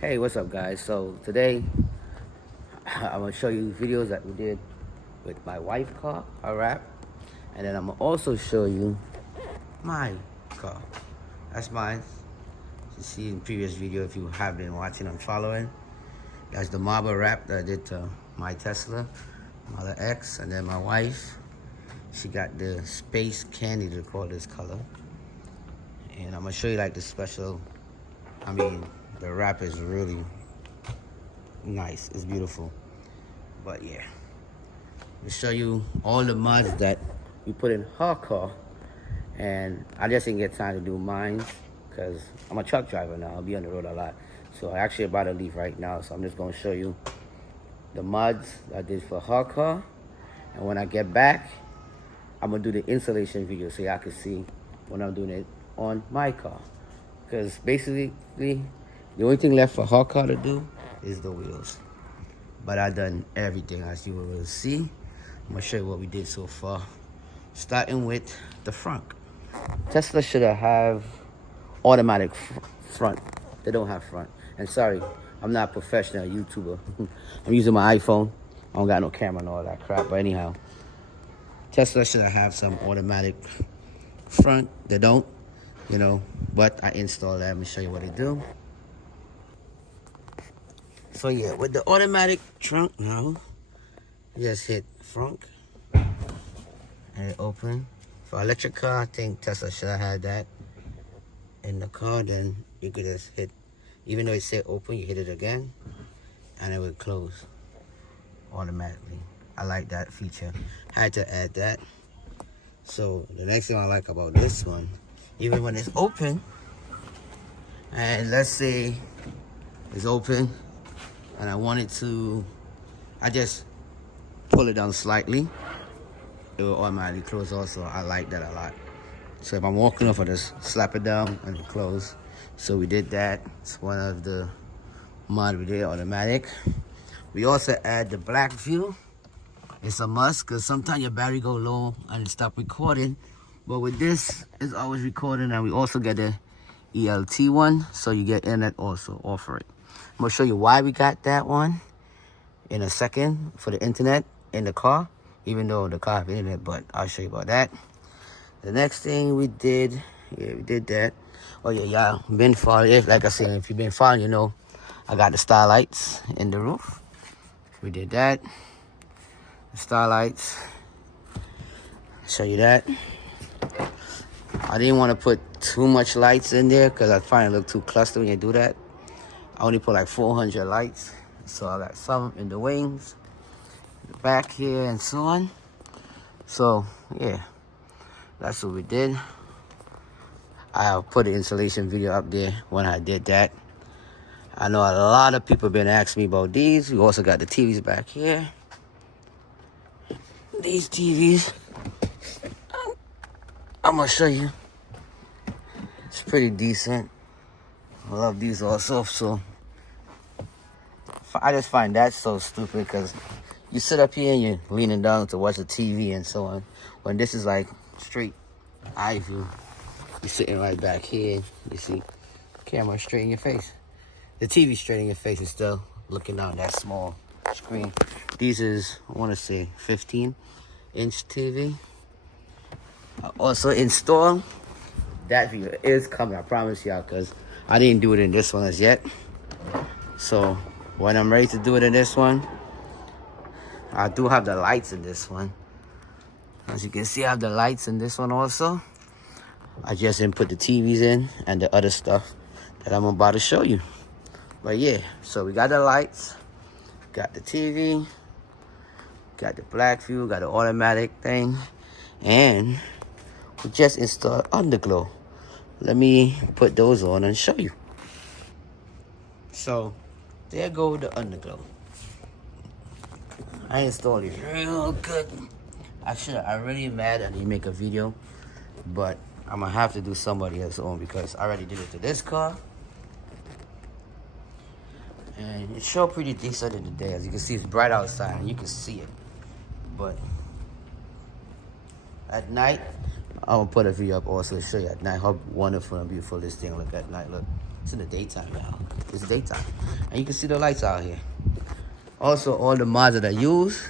Hey, what's up, guys? So today I'm gonna show you videos that we did with my wife car, her wrap, and then I'm gonna also show you my car. That's mine. You see in previous video, if you have been watching and following, that's the marble wrap that I did to my Tesla Model X, and then my wife, she got the space candy to call this color, and I'm gonna show you like the special. The wrap is really nice. It's beautiful. But yeah, I'll show you all the mods that we put in her car. And I just didn't get time to do mine because I'm a truck driver now. I'll be on the road a lot. So I actually about to leave right now. So I'm just going to show you the mods I did for her car. And when I get back, I'm going to do the installation video so y'all can see when I'm doing it on my car. Because basically, the only thing left for her car to do is the wheels. But I done everything, as you will see. I'm gonna show you what we did so far. Starting with the front. Tesla should have automatic front. They don't have front. And sorry, I'm not a professional YouTuber. I'm using my iPhone. I don't got no camera and all that crap. But anyhow, Tesla should have some automatic front. They don't, but I installed that. Let me show you what they do. So yeah, with the automatic trunk now, you just hit front and it open. For electric car, I think Tesla should have had that in the car. Then you could just hit, even though it said open, you hit it again and it would close automatically. I like that feature. Had to add that. So the next thing I like about this one, even when it's open, and let's say it's open and I wanted to, I just pull it down slightly, it will automatically close also. I like that a lot. So if I'm walking off, I just slap it down and it close. So we did that. It's one of the mod we did, automatic. We also add the black view. It's a must because sometimes your battery go low and it stop recording. But with this, it's always recording. And we also get the ELT one, so you get internet also offer it. I'm gonna show you why we got that one in a second for the internet in the car, even though the car have internet, but I'll show you about that. The next thing we did, we did that. Oh yeah, y'all been following, like I said, if you've been following, you know, I got the starlights in the roof. We did that. The starlights, show you that. I didn't want to put too much lights in there because I find it look too clustered when you do that. I only put like 400 lights. So I got some in the wings, the back here, and so on. So yeah, that's what we did. I'll put the installation video up there when I did that. I know a lot of people been asking me about these. We also got the TVs back here. These TVs, I'm gonna show you. It's pretty decent. I love these also. So I just find that so stupid because you sit up here and you're leaning down to watch the TV and so on. When this is like straight eye view, you're sitting right back here. You see camera straight in your face. The TV straight in your face is still looking down that small screen. These is, I want to say, 15-inch TV. I also installed that video is coming, I promise y'all, because I didn't do it in this one as yet. So when I'm ready to do it in this one, I do have the lights in this one. As you can see, I have the lights in this one also. I just didn't put the TVs in and the other stuff that I'm about to show you. But yeah, so we got the lights, got the TV, got the black view, got the automatic thing, and we just installed underglow. Let me put those on and show you. So there go the underglow. I installed it real good. I'm really mad I didn't make a video, but I'm gonna have to do somebody else's own because I already did it to this car. And it showed pretty decent in the day. As you can see, it's bright outside and you can see it. But at night, I'm gonna put a video up also to show you at night how wonderful and beautiful this thing look at night. Look, It's in the daytime now. It's daytime. And you can see the lights out here. Also, all the mods that I use,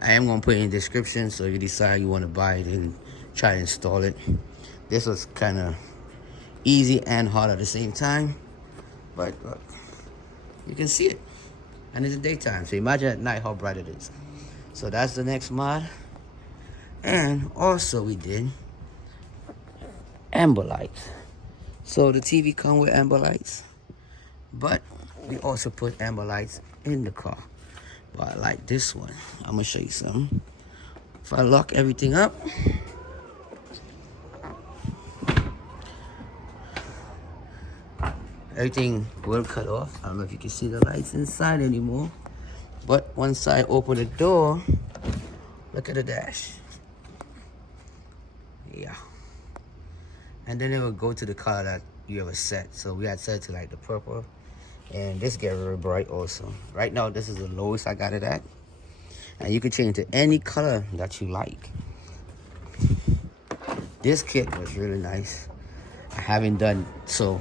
I am going to put in the description. So if you decide you want to buy it and try to install it. This was kind of easy and hard at the same time. But look, you can see it. And it's the daytime. So imagine at night how bright it is. So that's the next mod. And also we did amber lights. So the TV come with amber lights, but we also put amber lights in the car. But I like this one. I'm gonna show you something. If I lock everything up, everything will cut off. I don't know if you can see the lights inside anymore, but once I open the door, look at the dash. Yeah. And then it will go to the color that you ever set. So we had set to like the purple. And this get very bright also. Right now, this is the lowest I got it at. And you can change to any color that you like. This kit was really nice. I haven't done, so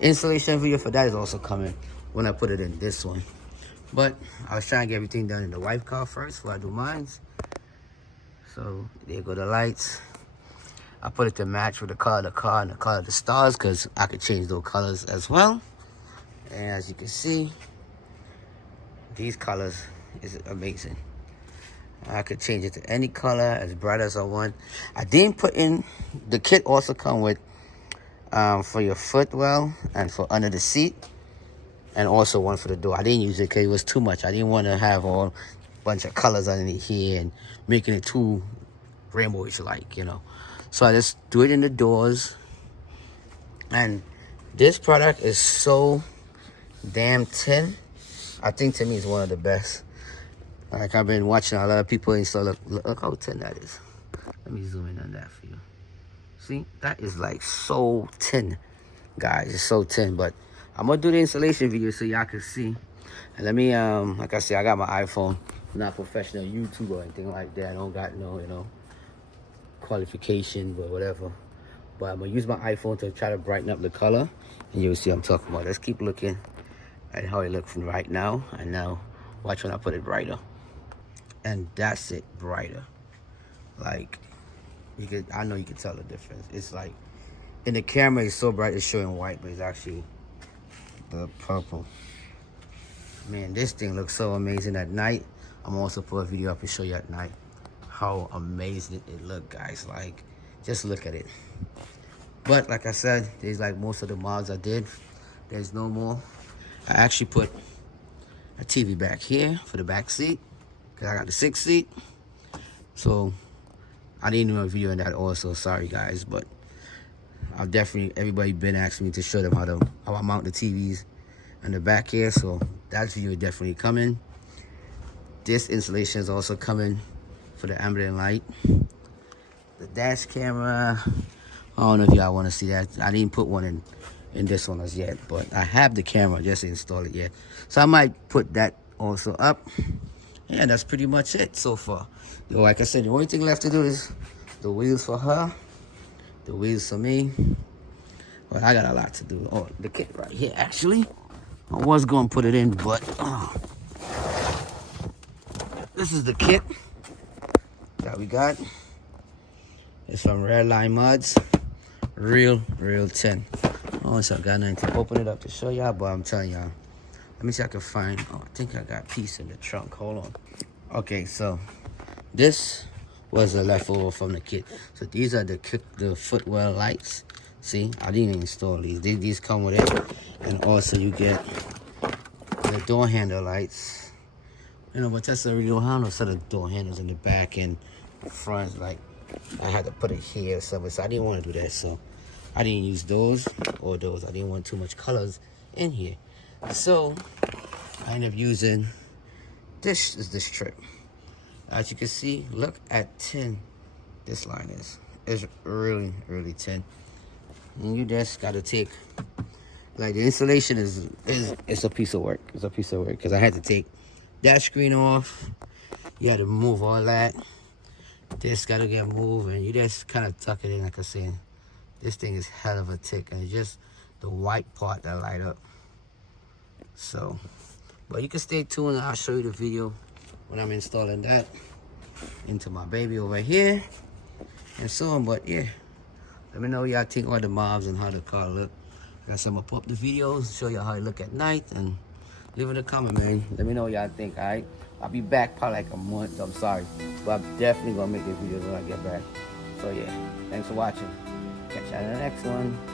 installation video for that is also coming when I put it in this one. But I was trying to get everything done in the wife car first before I do mine. So there go the lights. I put it to match with the color of the car and the color of the stars, because I could change those colors as well. And as you can see, these colors is amazing. I could change it to any color, as bright as I want. I didn't put in, the kit also come with for your footwell and for under the seat, and also one for the door. I didn't use it because it was too much. I didn't want to have a bunch of colors underneath here and making it too rainbowish like, you know. So I just do it in the doors. And this product is so damn thin. I think to me it's one of the best. Like, I've been watching a lot of people install. Look how thin that is. Let me zoom in on that for you. See, that is like so thin, guys. It's so thin. But I'm gonna do the installation video so y'all can see. And let me like I said, I got my iPhone. I'm not professional YouTube or anything like that. I don't got no, you know, qualification or whatever. But I'm gonna use my iPhone to try to brighten up the color, and you'll see what I'm talking about. Let's keep looking at how it looks from right now, and now watch when I put it brighter. And that's it, brighter. Like, you could, I know you can tell the difference. It's like, in the camera it's so bright it's showing white, but it's actually the purple. Man, this thing looks so amazing at night. I'm also put a video up and show you at night how amazing it look, guys. Like, just look at it. But like I said, there's like most of the mods I did, there's no more. I actually put a TV back here for the back seat, because I got the 6th seat. So I didn't do a video on that also, sorry guys. But I've definitely, everybody been asking me to show them how I mount the TVs in the back here. So that video is definitely coming. This installation is also coming for the ambient light. The dash camera, I don't know if y'all want to see that. I didn't put one in this one as yet, but I have the camera, just to install it yet. So I might put that also up. Yeah, that's pretty much it so far. Like I said, the only thing left to do is the wheels for her, the wheels for me. But I got a lot to do. Oh, the kit right here, actually. I was going to put it in, but this is the kit that we got. It's from Redline Mods. Real tin. Oh, so I got nothing to open it up to show y'all, but I'm telling y'all. Let me see if I can find, oh, I think I got a piece in the trunk. Hold on. Okay, so this was a leftover from the kit. So these are the footwell lights. See, I didn't install these. These come with it. And also you get the door handle lights. You know, but that's a real handle set of door handles in the back and front. Like, I had to put it here or something, so I didn't want to do that. So I didn't use those or those. I didn't want too much colors in here. So I ended up using this strip. As you can see, look at 10 this line is. It's really thin. And you just gotta take, like, the installation is it's a piece of work. It's a piece of work, because I had to take that screen off. You had to move all that. This gotta get moved, and you just kind of tuck it in. Like I said, this thing is hell of a thick, and it's just the white part that light up. So, but you can stay tuned and I'll show you the video when I'm installing that into my baby over here and so on. But yeah, let me know what y'all think about the mobs and how the car look. Like I said, I'm gonna put up the videos, show y'all how it look at night, and leave it a comment, man. Let me know what y'all think, alright? I'll be back probably like a month, I'm sorry. But I'm definitely gonna make the videos when I get back. So yeah, thanks for watching. Catch y'all in the next one.